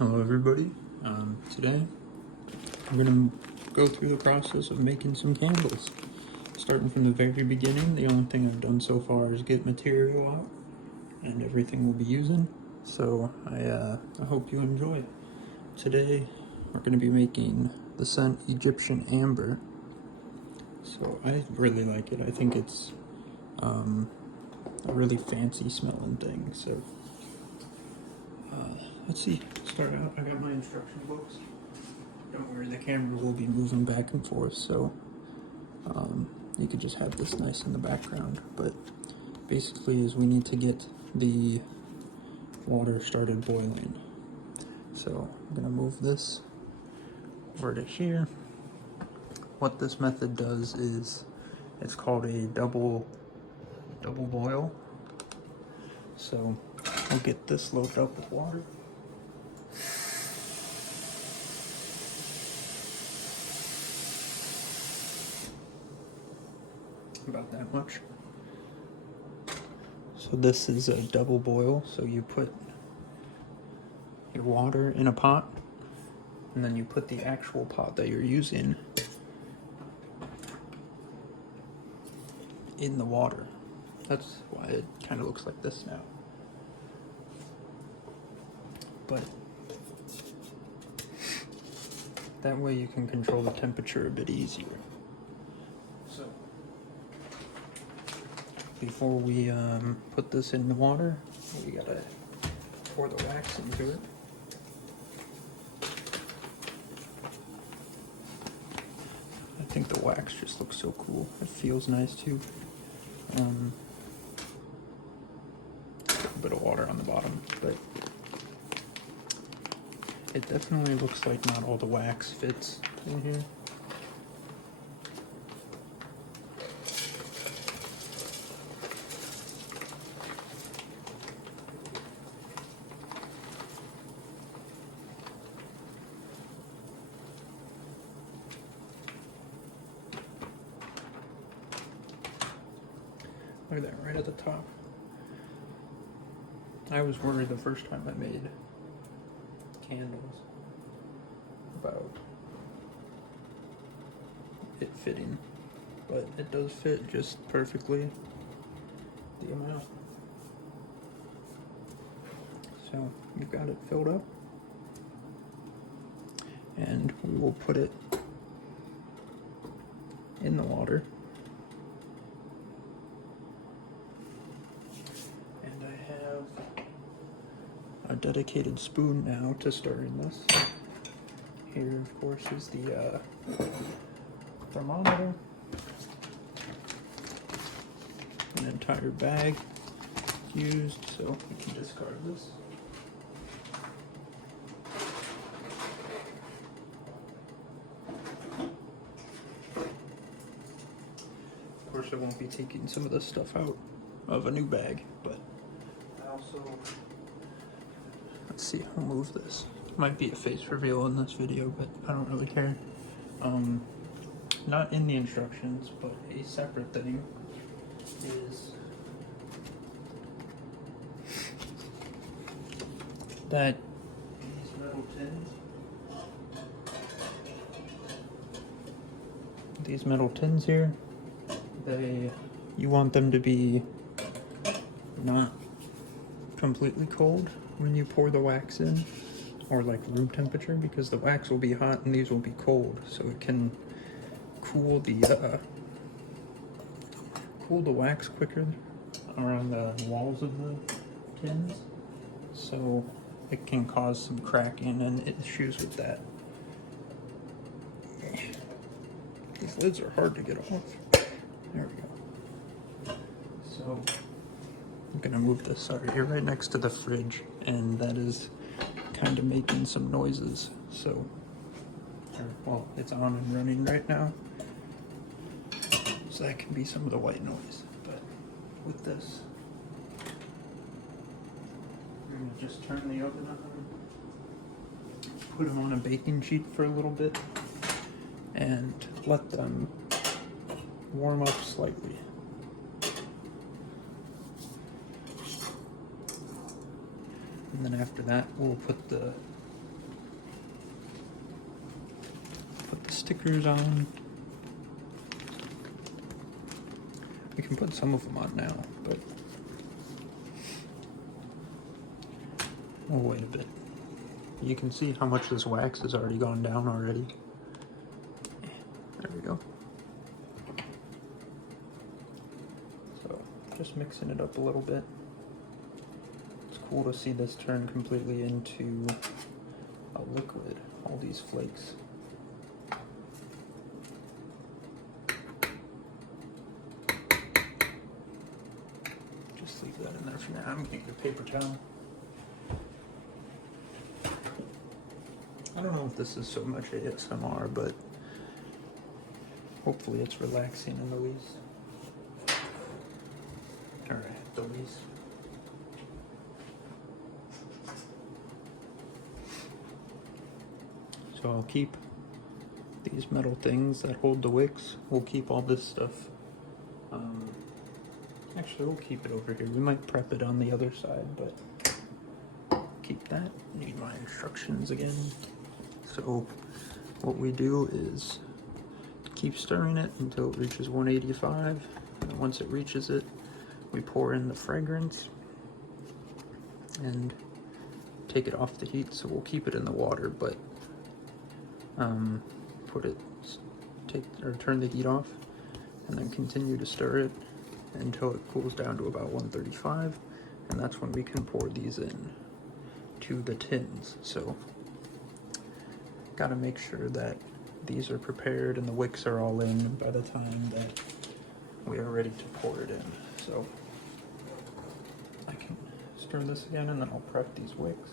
Hello everybody. Today I'm going to go through the process of making some candles. Starting from the very beginning, the only thing I've done so far is get material out and everything we'll be using. So I hope you enjoy. Today we're going to be making the scent Egyptian Amber. So I really like it. I think it's a really fancy smelling thing. So let's see, start out. I got my instruction books. Don't worry, the camera will be moving back and forth, so you could just have this nice in the background. But basically is we need to get the water started boiling. So I'm gonna move this over to here. What this method does is it's called a double boil. So we'll get this loaded up with water. About that much. So this is a double boil, so you put your water in a pot, and then you put the actual pot that you're using in the water. That's why it kind of looks like this now. But that way you can control the temperature a bit easier. So before we put this in the water, we gotta pour the wax into it. I think the wax just looks so cool. It feels nice too. A bit of water on the bottom, but it definitely looks like not all the wax fits in here. Look at that, right at the top. I was worried the first time I made candles about it fitting, but it does fit just perfectly the amount. So you've got it filled up, and we will put it in the water. And I have a dedicated spoon now to stirring this. Here, of course, is the thermometer. An entire bag used, so we can discard this. Of course, I won't be taking some of this stuff out of a new bag, but I also, let's see, I'll move this. Might be a face reveal in this video, but I don't really care. Not in the instructions, but a separate thing is that these metal tins here, you want them to be not completely cold when you pour the wax in, or like room temperature, because the wax will be hot and these will be cold, so it can cool the wax quicker around the walls of the tins, so it can cause some cracking and issues with that. These lids are hard to get off. There we go. So I'm gonna move this. Sorry, you're right next to the fridge, and that is kind of making some noises. So, well, it's on and running right now, so that can be some of the white noise. But with this, I'm gonna just turn the oven on, put them on a baking sheet for a little bit, and let them warm up slightly. And then after that, we'll put the the stickers on. We can put some of them on now, but we'll wait a bit. You can see how much this wax has already gone down already. There we go. So, just mixing it up a little bit. It's cool to see this turn completely into a liquid, all these flakes. Just leave that in there for now. I'm gonna get a paper towel. I don't know if this is so much ASMR, but hopefully it's relaxing in the least. Alright, the least. So I'll keep these metal things that hold the wicks. We'll keep all this stuff. Actually, we'll keep it over here. We might prep it on the other side, but keep that. Need my instructions again. So what we do is keep stirring it until it reaches 185. And once it reaches it, we pour in the fragrance and take it off the heat. So we'll keep it in the water, but turn the heat off and then continue to stir it until it cools down to about 135, and that's when we can pour these in to the tins. So gotta make sure that these are prepared and the wicks are all in by the time that we are ready to pour it in. So I can stir this again and then I'll prep these wicks.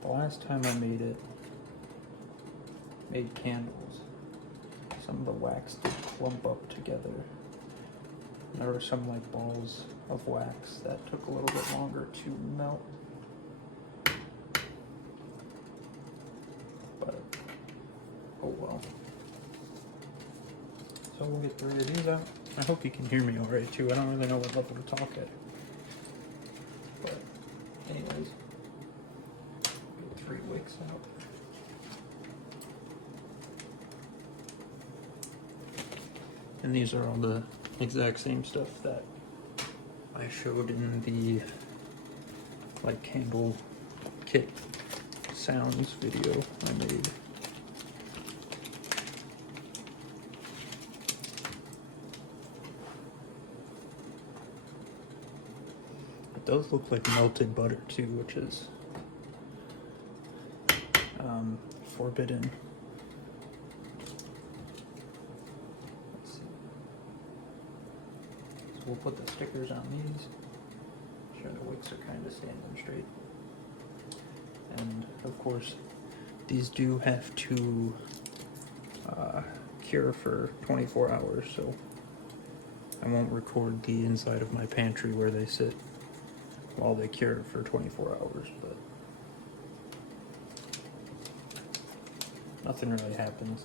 The last time I made candles, some of the wax did clump up together. There were some like balls of wax that took a little bit longer to melt. But, oh well. So we'll get 3 of these out. I hope you can hear me alright too. I don't really know what level to talk at. But, anyways. Get 3 wicks out. And these are all the exact same stuff that I showed in the like candle kit sounds video I made. It does look like melted butter too, which is forbidden. We'll put the stickers on these. Make sure the wicks are kind of standing straight. And of course, these do have to cure for 24 hours, so I won't record the inside of my pantry where they sit while they cure for 24 hours, but nothing really happens.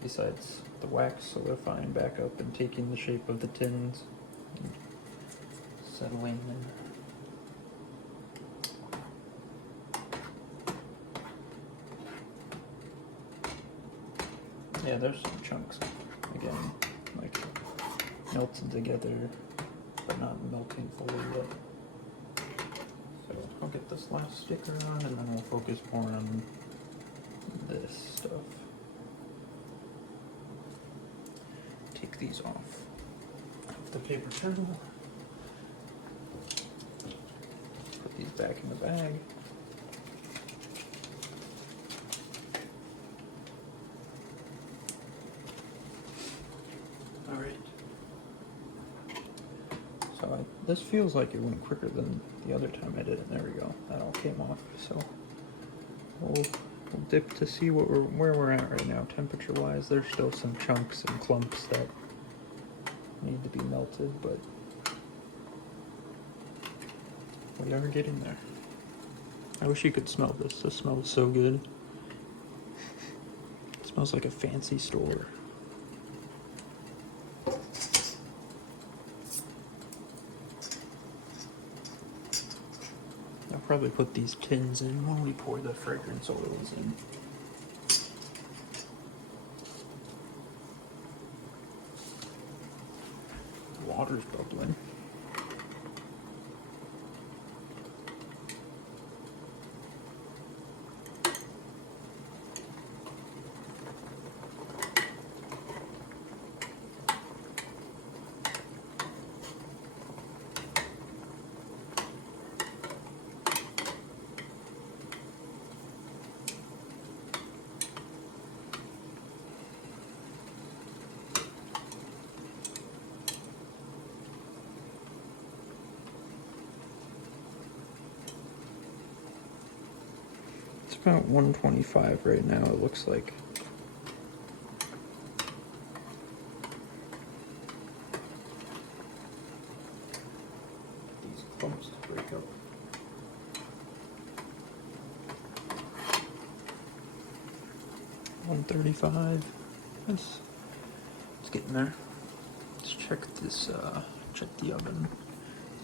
Besides the wax solidifying back up and taking the shape of the tins and settling in. Yeah, there's some chunks, again, like melted together, but not melting fully yet. So I'll get this last sticker on and then we'll focus more on this stuff. Take these off the paper towel. Put these back in the bag. All right. So this feels like it went quicker than the other time I did it. There we go. That all came off. So we'll dip to see where we're at right now, temperature-wise. There's still some chunks and clumps that need to be melted, but we are getting there. I wish you could smell this. This smells so good. It smells like a fancy store. probably put these tins in when we pour the fragrance oils in. The water's bubbling. It's about 125 right now, it looks like. These clumps to break up. $135. It's getting there. Let's check this. Check the oven.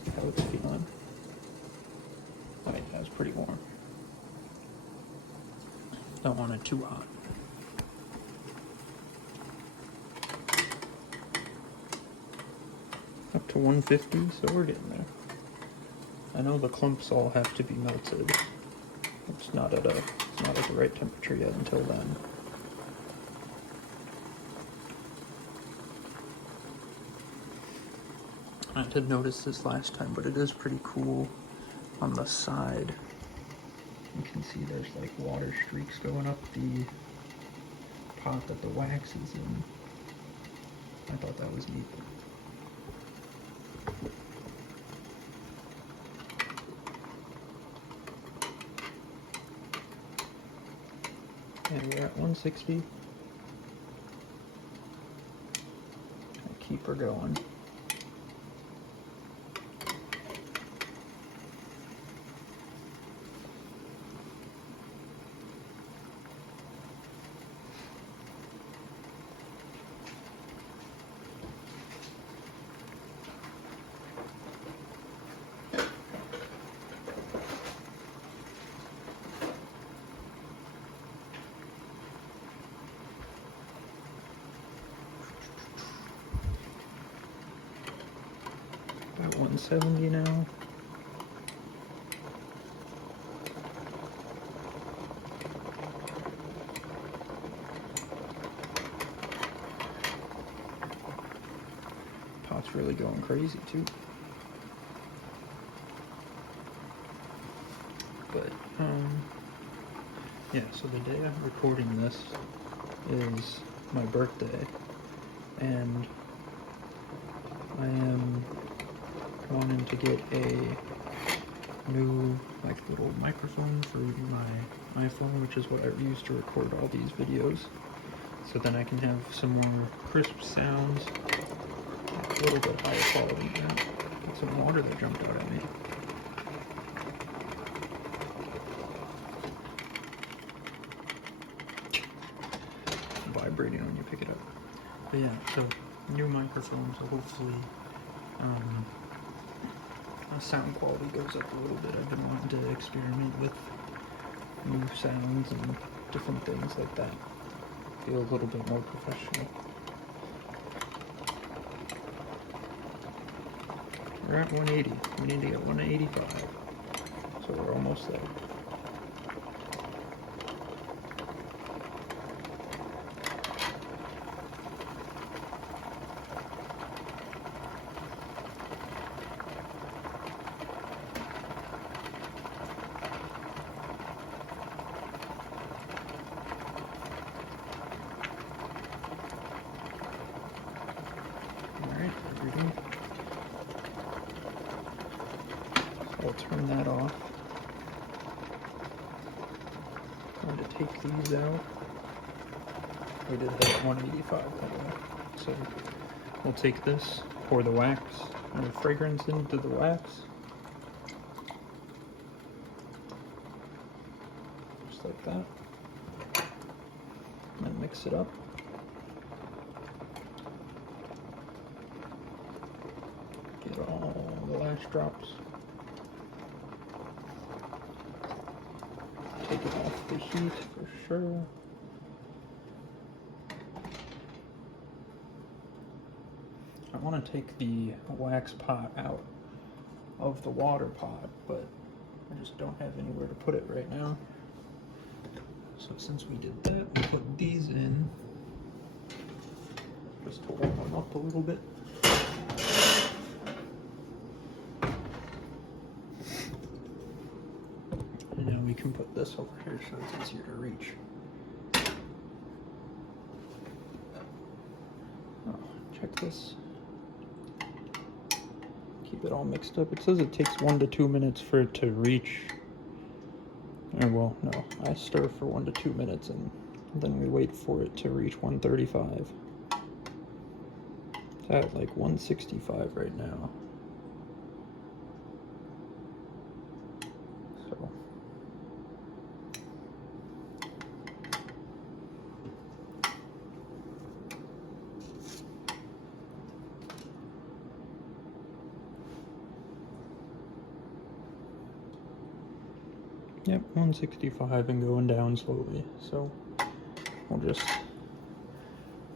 See how it's feeling. Oh yeah, it's pretty warm. Don't want it too hot. Up to 150, so we're getting there. I know the clumps all have to be melted. It's not at the right temperature yet until then. I did notice this last time, but it is pretty cool on the side. You can see there's like water streaks going up the pot that the wax is in. I thought that was neat. And we're at 160. I'll keep her going. About 170 now. Pot's really going crazy too. But yeah, so the day I'm recording this is my birthday, and I am wanting to get a new like little microphone for my iPhone, which is what I use to record all these videos, so then I can have some more crisp sounds, a little bit higher quality. Got some water that jumped out at me. Vibrating when you pick it up. But yeah, so new microphone, so hopefully sound quality goes up a little bit. I've been wanting to experiment with new sounds and different things like that. Feel a little bit more professional. We're at 180. We need to get 185. So we're almost there. I'll turn that off. I'm going to take these out. We did hit 185 by the way. So we'll take this, pour the wax and the fragrance into the wax. Just like that. And then mix it up. Get all the last drops. take it off the heat for sure. I want to take the wax pot out of the water pot, but I just don't have anywhere to put it right now. So since we did that, we put these in just to warm them up a little bit. And now we can put this over here so it's easier to reach. Oh, check this. Keep it all mixed up. It says it takes 1 to 2 minutes for it to reach. Or well, no, I stir for 1 to 2 minutes and then we wait for it to reach 135. It's at like 165 right now. So. Yep, 165 and going down slowly. So we'll just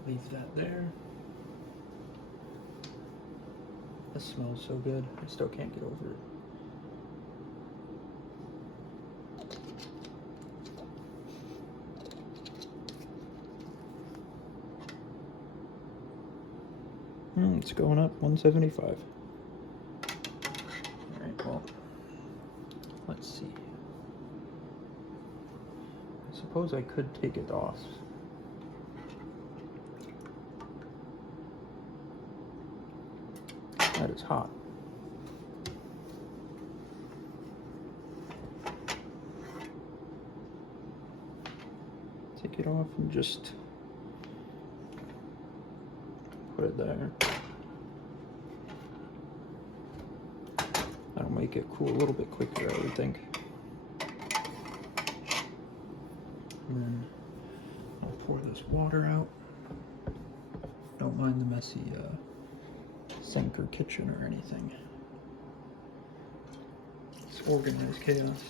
leave that there. This smells so good. I still can't get over it. It's going up 175. Alright, well, let's see. I suppose I could take it off. That is hot. Take it off and just put it there. That'll make it cool a little bit quicker, I would think. And then I'll pour this water out. Don't mind the messy sink or kitchen or anything. It's organized chaos.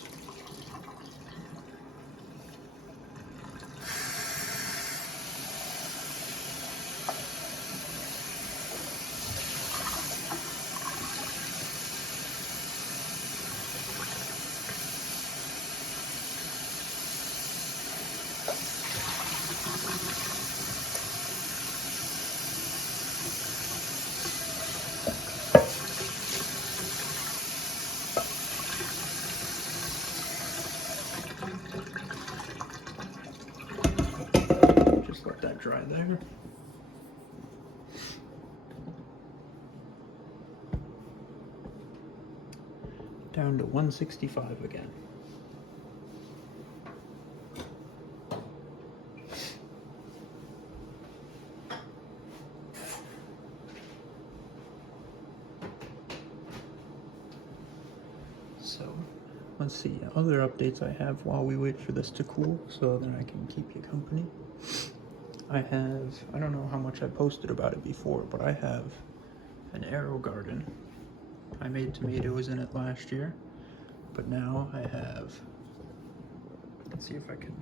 Let that dry there. Down to 165 again. So let's see, other updates I have while we wait for this to cool so that I can keep you company. I don't know how much I posted about it before, but I have an AeroGarden. I made tomatoes in it last year, but now I have, let's see if I can,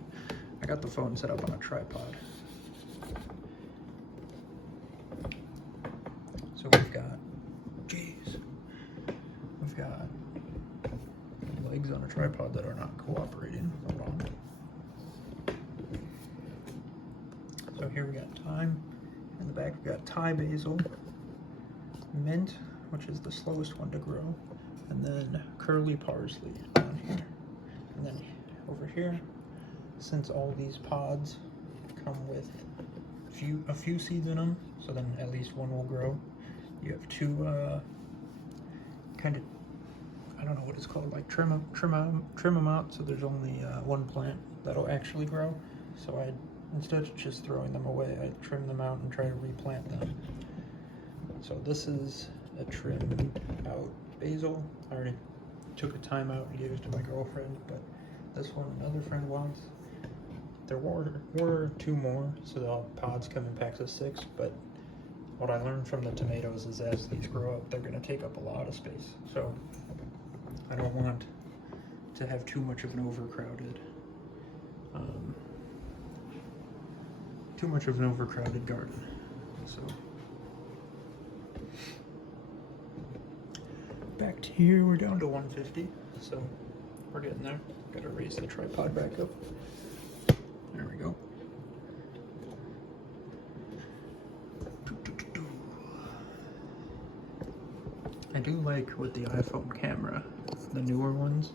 I got the phone set up on a tripod. So we've got legs on a tripod that are not cooperating. Hold on. So here we got thyme. In the back we got Thai basil, mint, which is the slowest one to grow, and then curly parsley on here. And then over here, since all these pods come with a few seeds in them, so then at least one will grow, you have two kind of, I don't know what it's called, like trim them out so there's only one plant that'll actually grow. So instead of just throwing them away, I trim them out and try to replant them. So this is a trimmed out basil. I already took a time out and gave it to my girlfriend, but this one another friend wants. There were two more, so the pods come in packs of 6, but what I learned from the tomatoes is as these grow up, they're gonna take up a lot of space. So I don't want to have too much of an overcrowded um, too much of an overcrowded garden. So back to here, we're down to 150. So we're getting there. Gotta raise the tripod back up. There we go. I do like with the iPhone camera, the newer ones,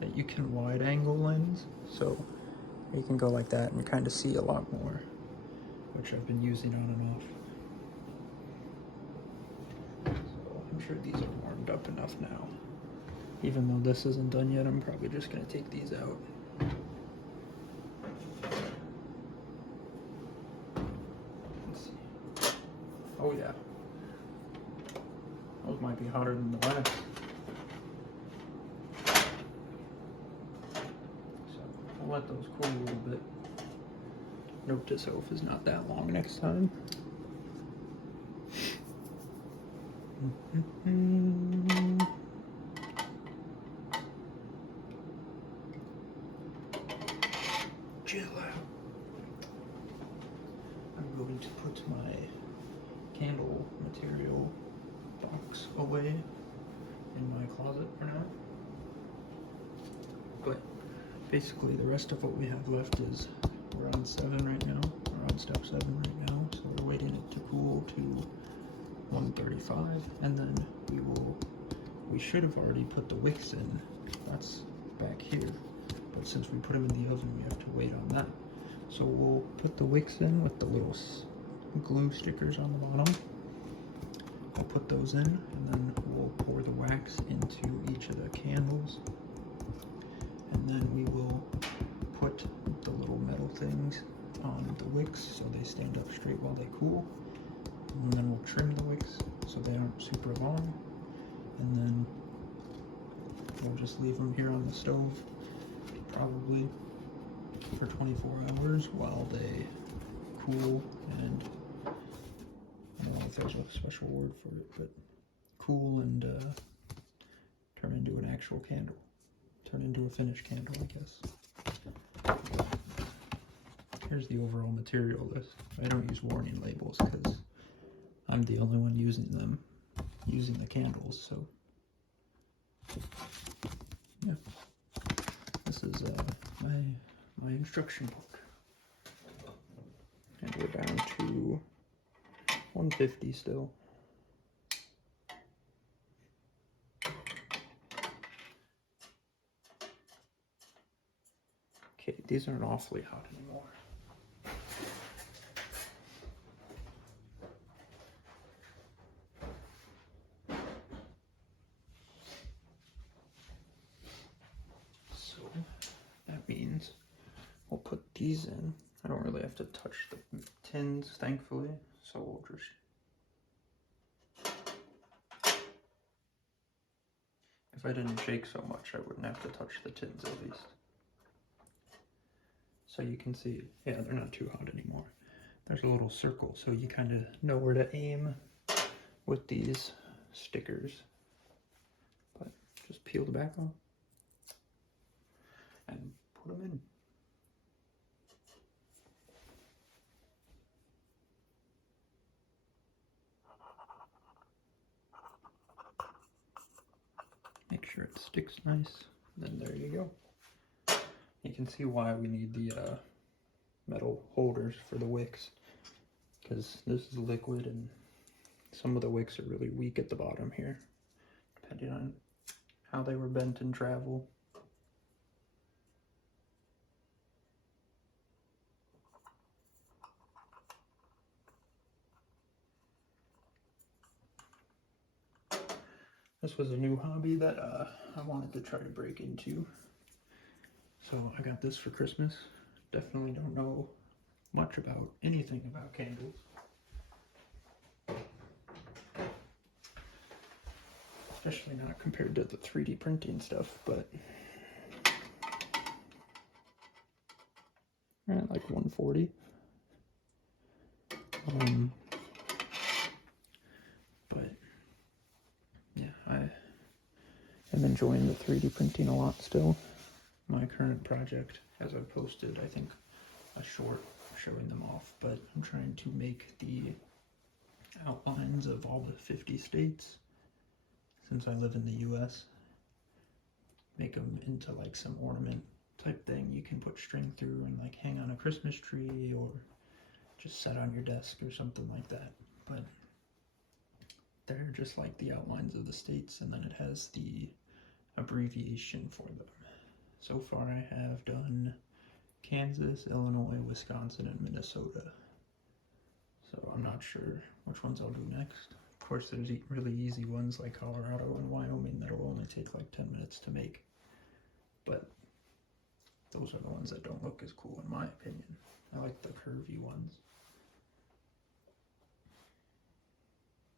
that you can wide angle lens, so you can go like that and kind of see a lot more, which I've been using on and off. So I'm sure these are warmed up enough now. Even though this isn't done yet, I'm probably just gonna take these out. Let's see. Oh yeah. Those might be hotter than the last. So I'll let those cool a little bit. Note to self is not that long next time. Chill out. I'm going to put my candle material box away in my closet for now. But basically the rest of what we have left is we're on 7 right now. We're on step 7 right now, so we're waiting it to cool to 135, and then we should have already put the wicks in. That's back here. But since we put them in the oven, we have to wait on that. So we'll put the wicks in with the little glue stickers on the bottom. I'll put those in, and then we'll pour the wax into each of the candles. And then we will put the little metal things on the wicks so they stand up straight while they cool. And then we'll trim the wicks so they aren't super long. And then we'll just leave them here on the stove probably for 24 hours while they cool and I don't know if there's a special word for it, but cool and turn into an actual candle. Turn into a finished candle, I guess. Here's the overall material list. I don't use warning labels because I'm the only one using them, using the candles, so yeah. This is my instruction book. And we're down to 150 still. Okay, these aren't awfully hot anymore. So that means we'll put these in. I don't really have to touch the tins, thankfully, so we'll just if I didn't shake so much, I wouldn't have to touch the tins at least. So you can see, yeah, they're not too hot anymore. There's a little circle, so you kind of know where to aim with these stickers. But just peel the back off and put them in. Make sure it sticks nice, then there you go. You can see why we need the metal holders for the wicks, because this is liquid and some of the wicks are really weak at the bottom here, depending on how they were bent in travel. This was a new hobby that I wanted to try to break into. So I got this for Christmas. Definitely don't know much about anything about candles. Especially not compared to the 3D printing stuff, but like 140. But yeah, I am enjoying the 3D printing a lot still. my current project, as I posted, I think, a short showing them off, but I'm trying to make the outlines of all the 50 states, since I live in the US, make them into like some ornament type thing you can put string through and like hang on a Christmas tree or just set on your desk or something like that. But they're just like the outlines of the states, and then it has the abbreviation for them. So far I have done Kansas, Illinois, Wisconsin, and Minnesota. So I'm not sure which ones I'll do next. Of course, there's really easy ones like Colorado and Wyoming that'll only take like 10 minutes to make. But those are the ones that don't look as cool in my opinion. I like the curvy ones.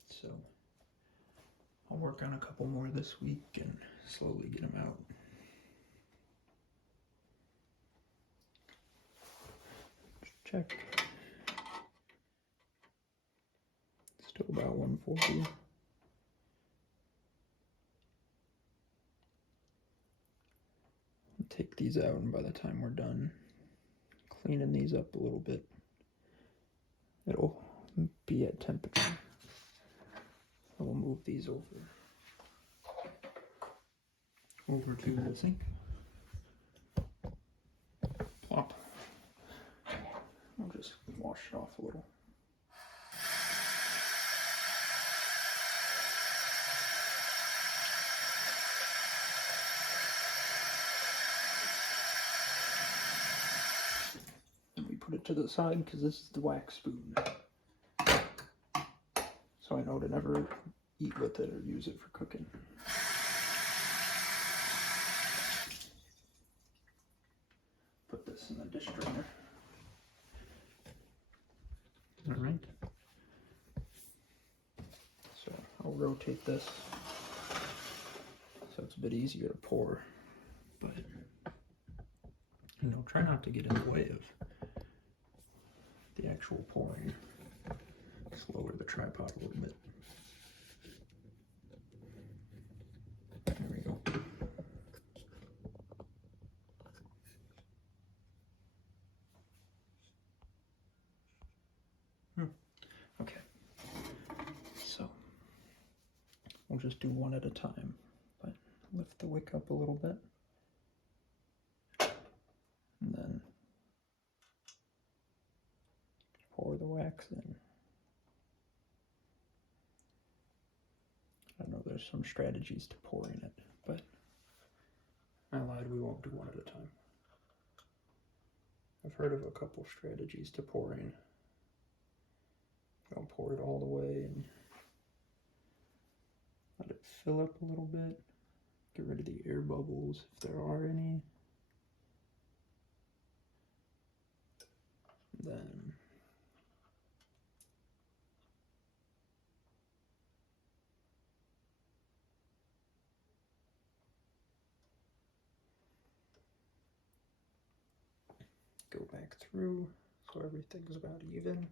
So I'll work on a couple more this week and slowly get them out. Check. Still about 140. Take these out, and by the time we're done cleaning these up a little bit, it'll be at temperature. I will move these over to the sink. Plop. I'll just wash it off a little. And we put it to the side because this is the wax spoon. So I know to never eat with it or use it for cooking. Put this in the dish drainer. All right. So I'll rotate this so it's a bit easier to pour, but try not to get in the way of the actual pouring. Just lower the tripod a little bit. There we go. Okay. So we'll just do one at a time, but lift the wick up a little bit. And then pour the wax in. I know there's some strategies to pouring it, but I lied, we won't do one at a time. I've heard of a couple strategies to pouring. Don't pour it all the way and let it fill up a little bit. Get rid of the air bubbles if there are any. Then go back through so everything's about even.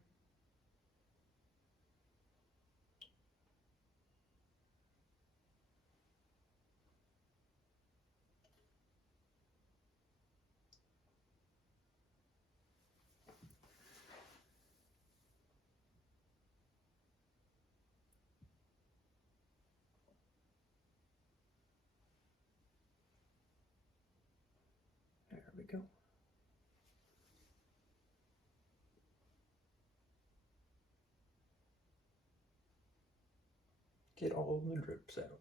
There we go. Get all the drips out.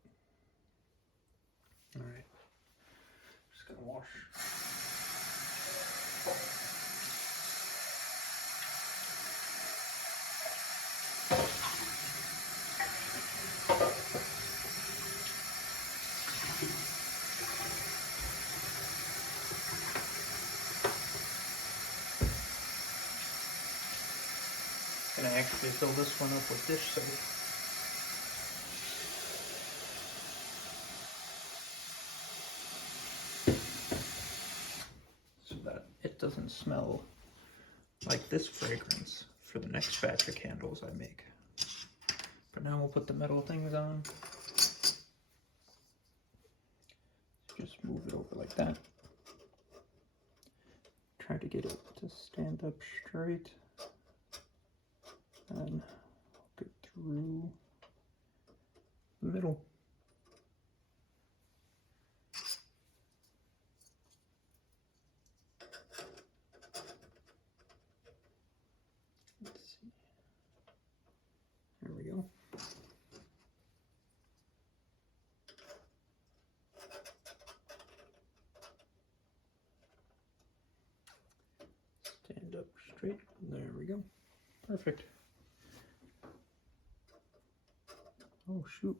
All right, just gonna wash. Gonna actually fill this one up with dish soap. So that it doesn't smell like this fragrance for the next batch of candles I make. But now we'll put the metal things on. Just move it over like that. try to get it to stand up straight and hook it through the middle. Let's see. There we go. Stand up straight. There we go. Perfect. Oh shoot.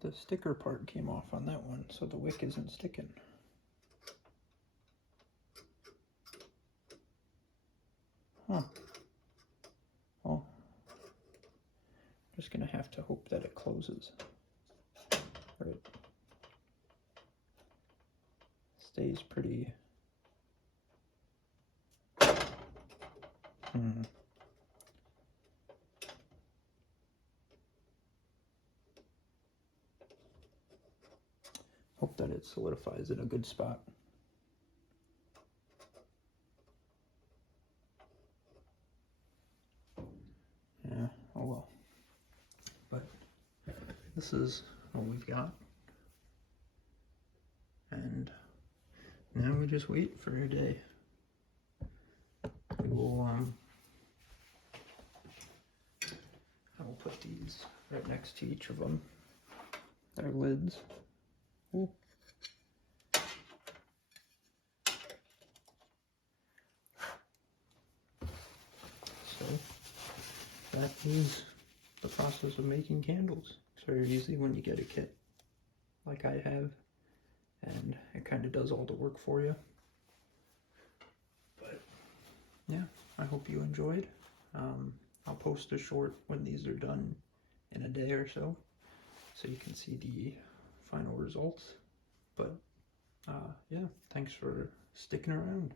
The sticker part came off on that one, so the wick isn't sticking. Huh. Well, just gonna have to hope that it closes. Or it stays pretty. Hope that it solidifies in a good spot. Yeah, oh well. But this is what we've got. And now we just wait for a day. We will, I will put these right next to each of them. Their lids. Ooh. So that is the process of making candles. It's very easy when you get a kit like I have, and it kind of does all the work for you. But yeah, I hope you enjoyed. I'll post a short when these are done in a day or so you can see the final results. But yeah, thanks for sticking around.